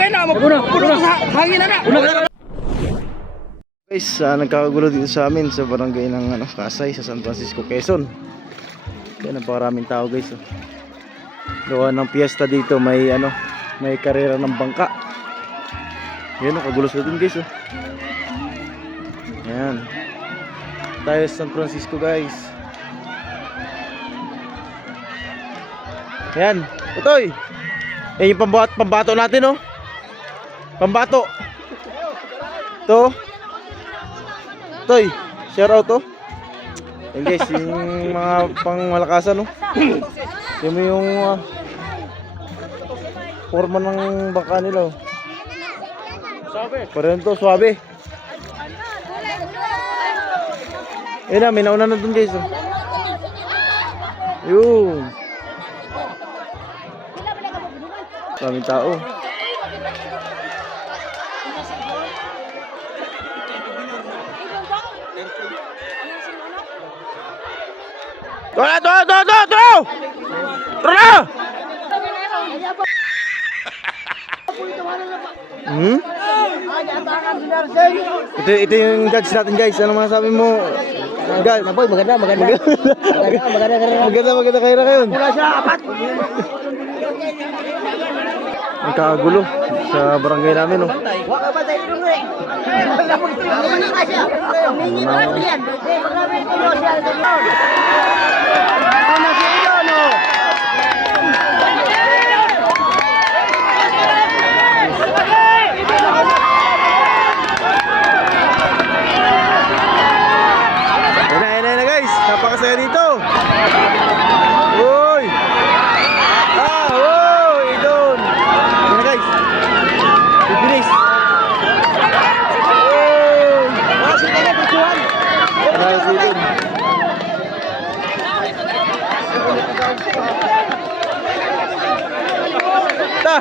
kayo na. Puno. Puno sa hangin na na. Guys, ah, nagkakagulo dito sa amin sa barangay ng ano, Kasay sa San Francisco, Quezon. Kaya napakaraming tao guys. Oh. Gawa ng piyesta dito, may ano, may karera ng bangka. Yan, oh, kagulos na din guys. Oh. Ayan. Tayo sa San Francisco guys. Ayan, utoy. Yan yung pambato, pambato natin oh. Pambato. To. Toy, share out to. Yan guys, yung mga pangmalakasan no. Yan mo yung uh, forma ng bangka nila. Oh. Pareho to, swabe. Ayun na, may nauna na dun guys. Oh. Yun. Maraming tao. Tara, tara, tara, tara, tara! Tara! Hmm? Ito, ito yung judge natin guys. Ano masasabi mo? Guys, maganda, maganda. maganda, maganda, maganda. maganda maganda kayo na kayo. Wala siya, apat. Nagkakagulo sa barangay namin. Oh. Wala ba tayo eh? Wala ka siya. Humingi yan. Wala mo ito siya. Ano si Idon, oh? Ayun na, ayun na, ayun na guys. Napakasaya dito. Uy! Ah, uy! Doon! Ayun na guys. Bibilis. Uy! Wala si Kaya, pagsuhan. Wala si Doon. Ta!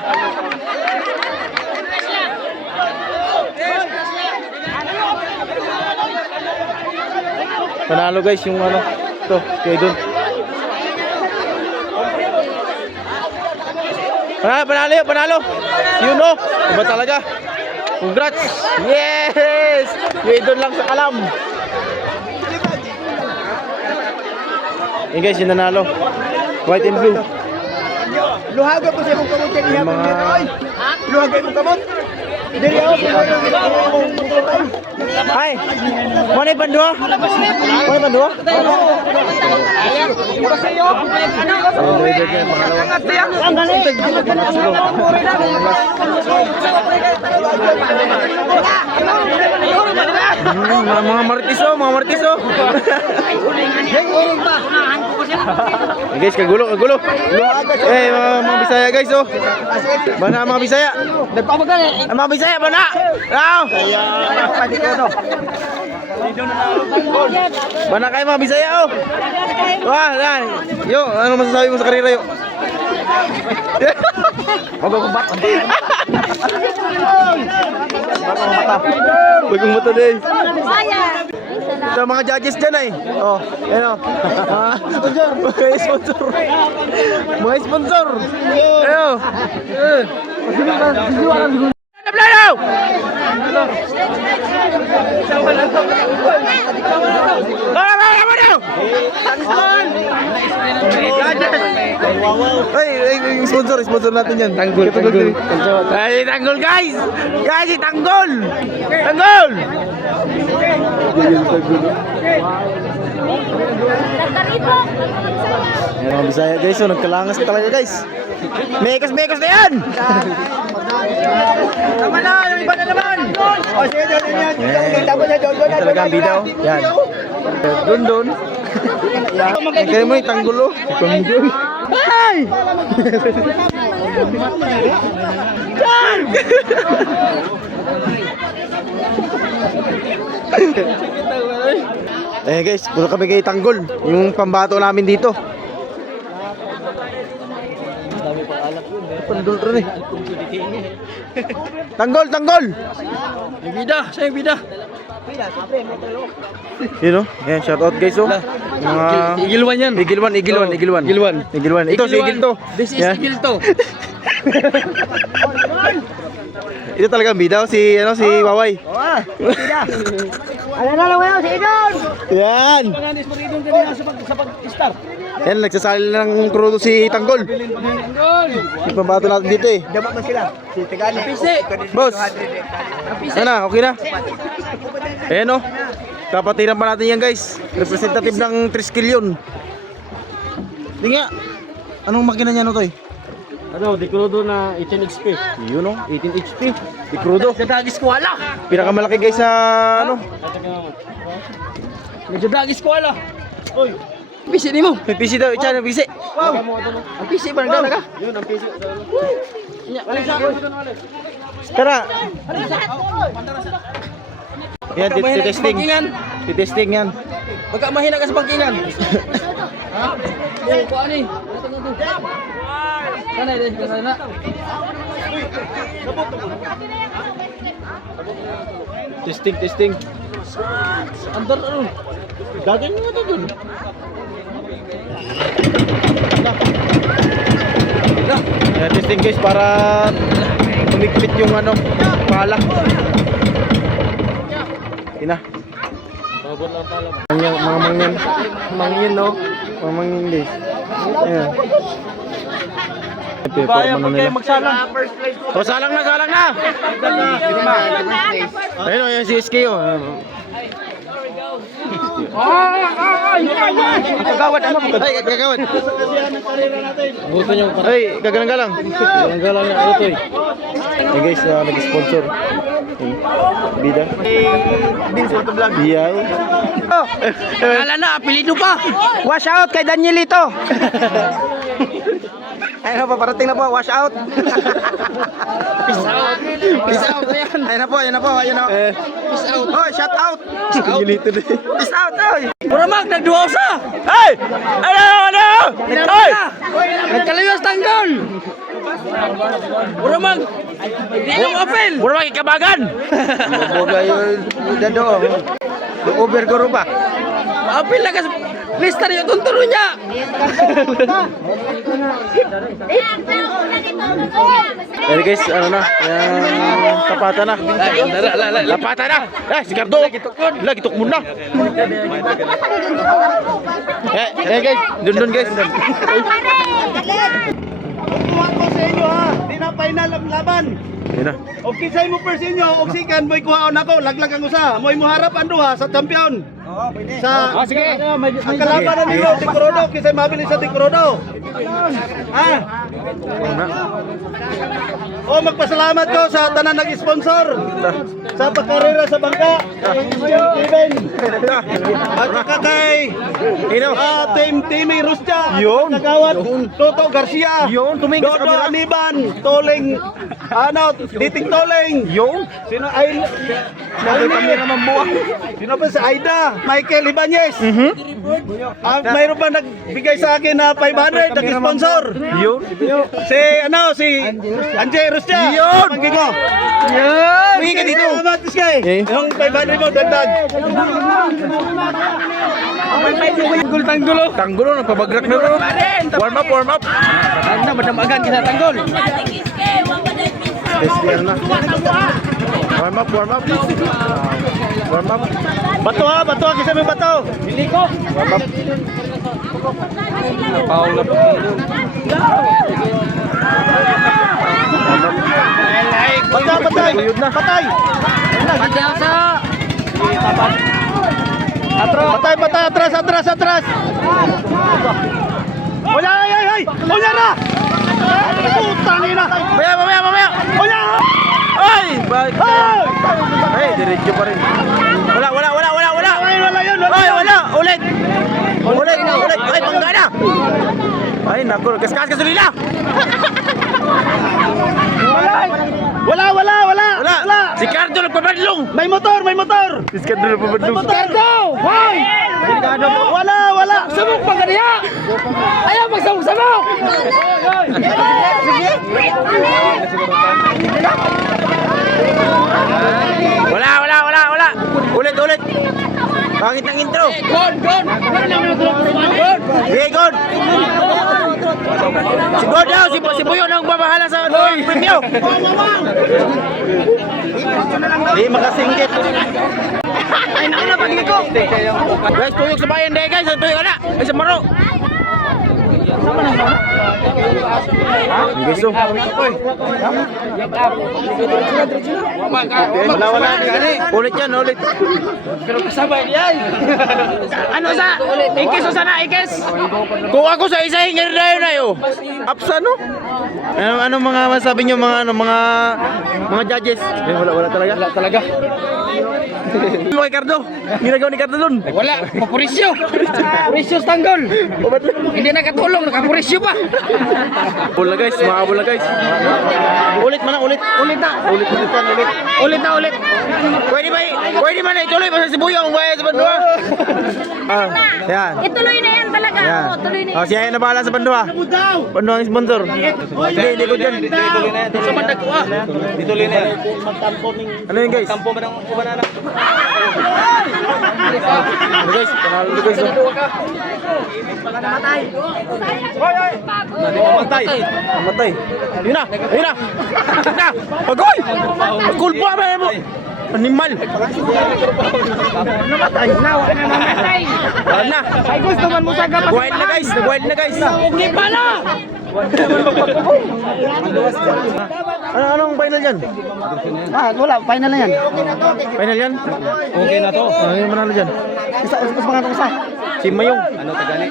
Panalo guys yung ano, to, kay Don. Ah, panalo yun, panalo. Yun no, iba talaga. Congrats! Yes! Yung Don lang sa kalam. Yan guys, yung nanalo. White and blue. Luhaga po siya mong kamot yan. Mga... Luhaga mong kamot. Dili ako. Ay! Mo na pandua? Mo na pandua? Hmm, mga mga martiso, mga martiso. Eh, guys, kagulo, kagulo. Eh, mga, mga Bisaya guys, oh. Bana mga Bisaya. Nagpamagal eh. Ang mga Bisaya, bana. Now. Bana kayo mga Bisaya, oh. Wah, yan. Yo, ano masasabi mo sa karera, yo? Magkukumbat. Bagong mata din. Sa mga judges dyan ay. Oh, yan o. Mga sponsor. Mga sponsor. Ayo. Nablano! Tara, tara, mo na! Ay, sponsor, sponsor natin yan. Tanggol, tanggol. Ay, tanggol guys! Guys, tanggol! Tanggol! Yan mga Bisaya guys, oh, nagkalangas ka talaga guys. Mekos, mekos na yan! Tama na, yung iba na naman. O sige, doon yan. Yan. Tama na, doon, doon, Yan talaga ang bida, oh. Yan. Doon, doon. Kaya mo, itanggulo. Tanggol. Ay! Eh guys, puro kami kay Tanggol. Yung pambato namin dito. Pandol rin eh. Tanggol, tanggol! Yung bida, siya yung bida. Yun o, yan, shout out guys oh. Mga... Igilwan yan. Igilwan, igilwan, Oh, igilwan. igilwan. Igilwan. Ito si igil to. This is igil to. Ito talaga bida oh, si ano si Waway. Ano na lang si Idon! Yan. Panganis mo rin kanina sa pag sa pag-start. Yan nagsasali ng krudo si Tanggol. Yung pambato natin dito eh. Dapat man sila. Si Tagani. Pisi. Boss. Ano na, okay na? Ayan o. Kapatiran pa natin yan guys. Representative ng Triskill yun. Hindi nga. Anong makina niya no to eh? Ano, di krudo na 18 XP. Yun o, 18 HP. Di crudo. Dagis ko wala. Pinakamalaki guys sa ano. Medyo dagis ko wala. Oy. Pisi ni mo. PC daw, itcha ng PC. Ang pisi ba nagdala ka? Tara. Yan, Baka mahina ka sa testing. bangkingan. testing yan. Baka mahina ka sa bangkingan. ha? Oh, kuha ni. Sana deh, sana. Testing, testing. Andor ano? Gagawin mo ito dun. Testing guys para tumigpit yung ano, pala. Ina. Mangyan, mga mangyan. Mangyan, no? Mga mangyan guys. Ayan. Ito, forma pag kayo nila. magsalang. O, salang na, salang na! Ayun o, yung si SK o. Kagawad ano? Ay, gagawin. Buto niyo pa. Ay, gagalang-galang. Ang galang niya ano to eh. Hey guys, uh, nag-sponsor. Bida. Vince Photo Vlog. Yeah. Oh, Kala na, apelido pa. wash out kay Danielito. Ayun na po, parating na po, wash out. Peace out. Peace out na yan. Ayun na po, ayun na po, ayun na. Peace out. Oh, shout out. Danielito din. Peace out, oy. Pura mag, nagduwa sa. Hey! Ano, ano? Hey! Nagkalayos tanggol. Pura mag. Hindi yung apel. Puro makikabagan. Boga yun, dado. Over ko ba? Apel na kasi. Lista niyo tunturo niya. Pero guys, ano na, yung tapata na. Lapata na! Eh, si Cardo! Wala, gitok mo na! Eh, eh guys, dun dun guys. Kuha ko sa inyo ha, di na final ang laban. Yun na. O kisay mo first inyo, o second mo'y kuhaon ako, laglag ang usa. Mo'y muharap ang duha sa champion. Sa Ah, sige. ang kalaban ng nilo, Tikrodo, kisay mabili sa Tikrodo. Ha? O magpasalamat ko sa tanan nag-sponsor sa pagkarera sa bangka. Steven. At saka kay Ino. Ah, team Timmy Rustia. Yun. Kagawad Toto Garcia. Yun, tumingin sa Dodo kamera. Aniban, Toling, ano, Diting Toling. Yun. Sino ay Kamera man buwa. Sino pa sa Aida? Michael Ibanez. Mhm. Ah, mayroon ba nagbigay sa akin na 500 nag-sponsor? Yun. Si ano si Anjay Rustia. Yun. Panggi ko. Yan. Tumingin ka dito. Salamat Iskay. Eh. Yung 500 mo dagdag. Tanggol, tanggol. oh. Tanggulo, nagpabagrak na bro. Warm up, warm up. Ano, madamagan kita tanggol. Yes, yan na. Warm up, warm up. Warm up. Bato ha, bato ha, kisa may bato. Hindi ko. Warm up. Paula pa. Bata, batay. Patay. Pati ako sa... Patay, patay, atras, atras, atras. Wala, ay, ay, ay. Wala na. Puta nina. Mamaya, mamaya, mamaya. Wala. Ay! Bakit? Ay. Diretso pa rin. Wala, wala, wala, wala, wala. Ay, wala yun, wala Ay, wala! Ulit! Ulit, ulit! Ay, bangga na! Ay, naku, kaskas ka sulila! Wala, wala, wala. Wala! Si Cardo nagpabadlong! May motor, may motor. Si Cardo nagpabadlong. Cargo! Hoy! Wala, wala. Sabog pa kaniya! Ayaw magsabog-sabog! Wala, wala, wala, wala. Ulit, ulit. Pangit ng intro. Gon, gon. Ang gon? Si God daw, si, si Puyo nang babahala sa ano, premyo. Di makasingkit. Ay, naku na, pagligo. Guys, tuyok sa bayan dahil guys. Tuyok ka na. Ay, sa maro. Guys, oh. Wala, wala. Di gani. Ulit yan, ulit. Ano sa? Ikis o sana, ikis. Kung ako sa isa hinger na yun ayo. Apsa no? Ano ano mga masabi niyo mga ano mga mga judges? Eh, wala wala talaga. Wala talaga. Mo kay Cardo. Ginagawa ni Cardo doon. Wala, papurisyo. Purisyo sa tanggol. Hindi nakatulong, nakapurisyo pa. Bola guys, mga bola guys. Ulit man na, ulit. Ulit na. Ulit ulit yan, ulit. Ulit na ulit. Pwede ba? Pwede man na ituloy pa sa Sibuya kung sa bandua. Ah, yan. Ituloy na yan talaga. Yan. Oo, tuloy na Oh, yan. siya yung nabahala sa bandua. Bandua ang sponsor. Hindi, hindi ko dyan. Sa mandag ko ah. Dituloy na yan. Ano yun guys? Kampo ba ng kubanana? Ano guys? Panalo na guys. oh. Mamatay. Matay. Yun na, yun na. Yun na. Pagoy! Kulpo ba mo? Animal. Namatay na, wala na namatay. Wala na. Ay gusto man mo sa gapas. Wild na guys, wild na guys. Hindi pala. Ano anong final yan? Ah, wala, final na yan. Final yan? Okay na to. Ano yung manalo dyan? Isa, isa mga itong isa. Si Mayong. Ano tagani?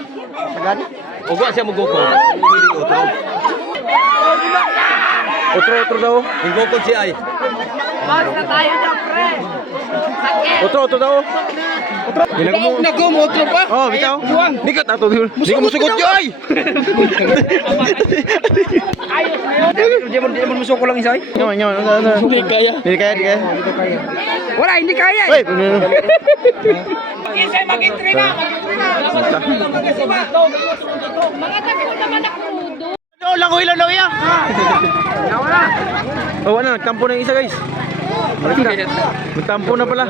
Sagani. Ugo siya utro. Otro, otro daw. Mugukol siya ay. Basta tayo dyan, pre. Otro, otro daw. Otro. Ginagawa mo. Nagumotro pa. Oh, bitaw. Nikat ato. Di ko musugot yun ay. Di mo di mo musuko lang isa. Nyaman, nyaman. Ano, ano? Hindi kaya. Hindi kaya, hindi kaya. Wala, hindi kaya. Ano, ano? Kisay mag-entry na, mag-entry na. Mga takot naman ako. Ano lang ko ilan daw yan? Oh, ano, nagtampo na isa guys. Na. Nagtampo na pala.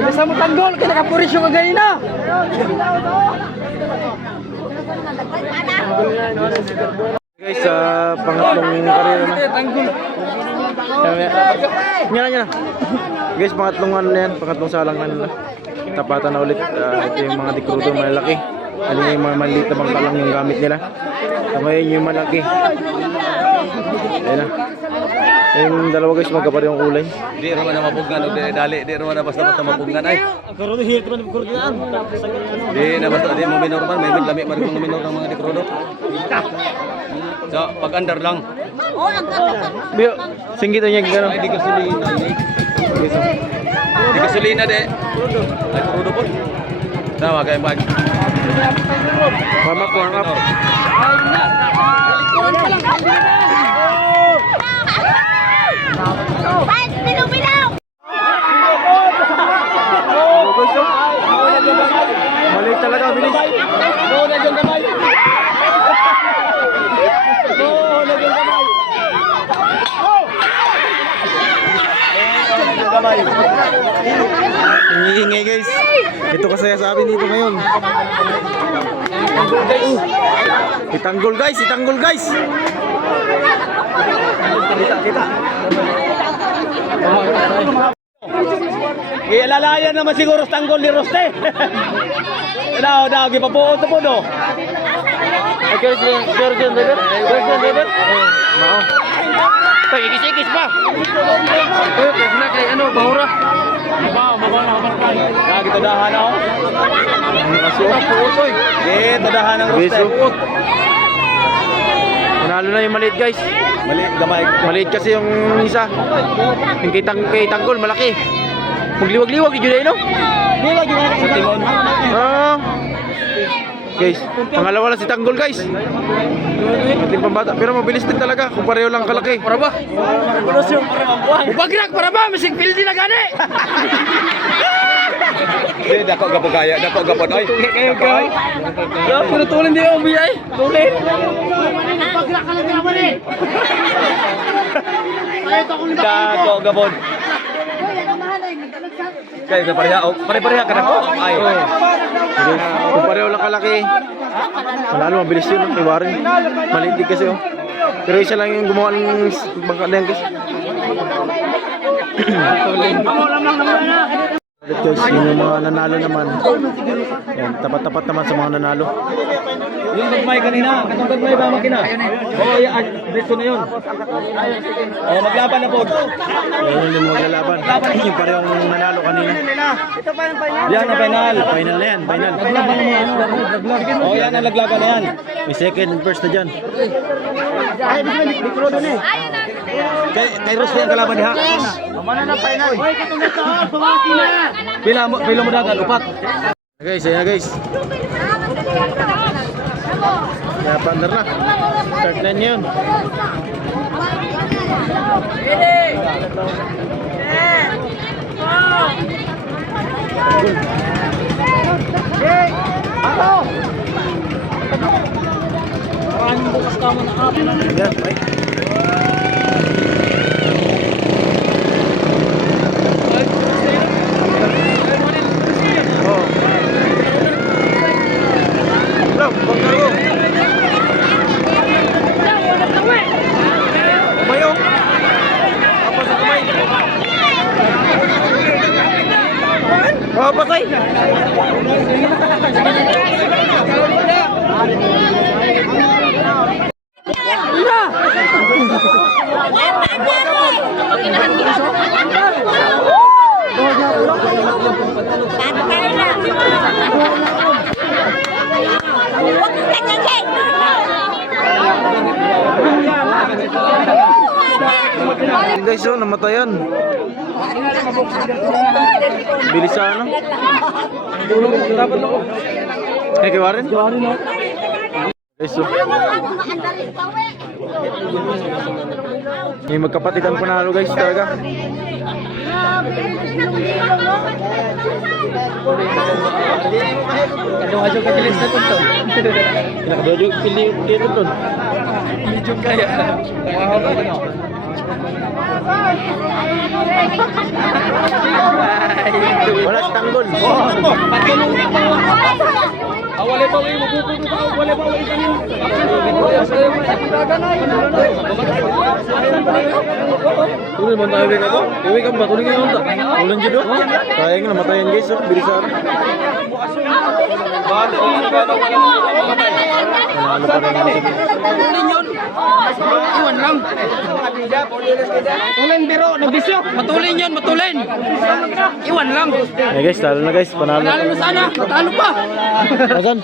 Bisa mo tanggol, kaya nakapurisyo ka ganina. Guys, sa pangatlong karera na. Yan na, na. Guys, pangatlong ano na yan, pangatlong salang na nila. Tapatan na ulit. Ah, ito yung mga dikrudo malaki. Alin yung mga maliit na bangka lang yung gamit nila. So, ngayon yung malaki. Ayan na. Yung dalawa guys, magkapare yung kulay. Di raman na mapugngan og di dali, di raman na basta basta mapugngan ay. Pero hirap naman ng kurdinan. Di na basta di mo minor man, may lami man kung minor ng mga dikrodo. So, pag under lang. Biyo, singgit niya gano'n. Ay di gasolina. Di gasolina de. Ay krudo po. Tama kay mag. Warm up, warm up. Bye, bilaw-bilaw. Oh, guys, oh. Maliit talaga, bilis. Ingay guys. Ito kasaya sa amin dito ngayon. Itanggol guys, itanggol guys. Kita, kita. Ialalayan naman siguro sa tanggol ni Roste. Daw, daw, gipapuot po do. Okay, sir, sir, sir, sir, Mao. Tay, ikis-ikis pa. Eh, kasi na kay ano, bahura. Kaya kita dahan ako. Nakasuot po ito eh. Eh, tadahan ng Roste. Beso. Manalo na yung maliit guys. Mali, gamay. Maliit kasi yung isa. Yung kay, tang kay Tanggol, malaki. Magliwag-liwag yun eh, no? Na sa timon. Ah. Guys, pangalawa lang si Tanggol guys. Ating pambata. Pero mabilis din talaga kung pareho lang kalaki. Para ba? Ubagrak para ba? Misig pildi na gani. Di dako gapo kaya, dako gapo ay. Kayo ka. Pero tulin di ako biyay. Matulin. Gago, gabon. Kaya ka pareha, oh, pare-pareha ka na ko. Ay. Guys, kung pareho lang kalaki, manalo, mabilis yun. Maliit din kasi oh. Pero isa lang yung gumawa ng bangka na yan guys. Ulit guys, yun yung mga nanalo naman. Yan, tapat-tapat naman sa mga nanalo. Yung gagmay kanina, katong gagmay ba makina? Oo, oh, yan, dito na yun. Oh, maglaban na po. Ayun yung maglalaban. yung parehong nanalo kanina. Yan ang final. Final na yan, final. Oh, yan ang laglagan na yan. May second and first na dyan. Kay, kay Ross yung kalaban diha. Pila mo, pila mo dagan, upat. Guys, ayan na guys. Kaya pander na. Start na yun. Ayan, bye. Oh. Hello, bangka ko. Umayo. Apa sa kamay? Ayun guys, oh, namatayan. Bilis sa ano? Eh, kay Warren? Guys, oh. May magkapatid ang panalo guys talaga. Kadung-adyo ka kilis na to. Pinakadojo pili dito doon. Medyo kaya. Wala si Tanggol. Awale pa kayo, mabubuto ka. Awale pa kayo. Tuloy mo tayo wake ako. Iwake ka ba? Tuloy ka yun. Tuloy dito. Kaya nga namatayan guys, oh. Bilis sa ano. Panalo pa rin ako. Iwan lang. Tulin biro, nagbisyo. Matulin yun, matulin. Iwan lang. Eh guys, talo na guys. Panalo. Panalo na sana, matalo pa. Asan?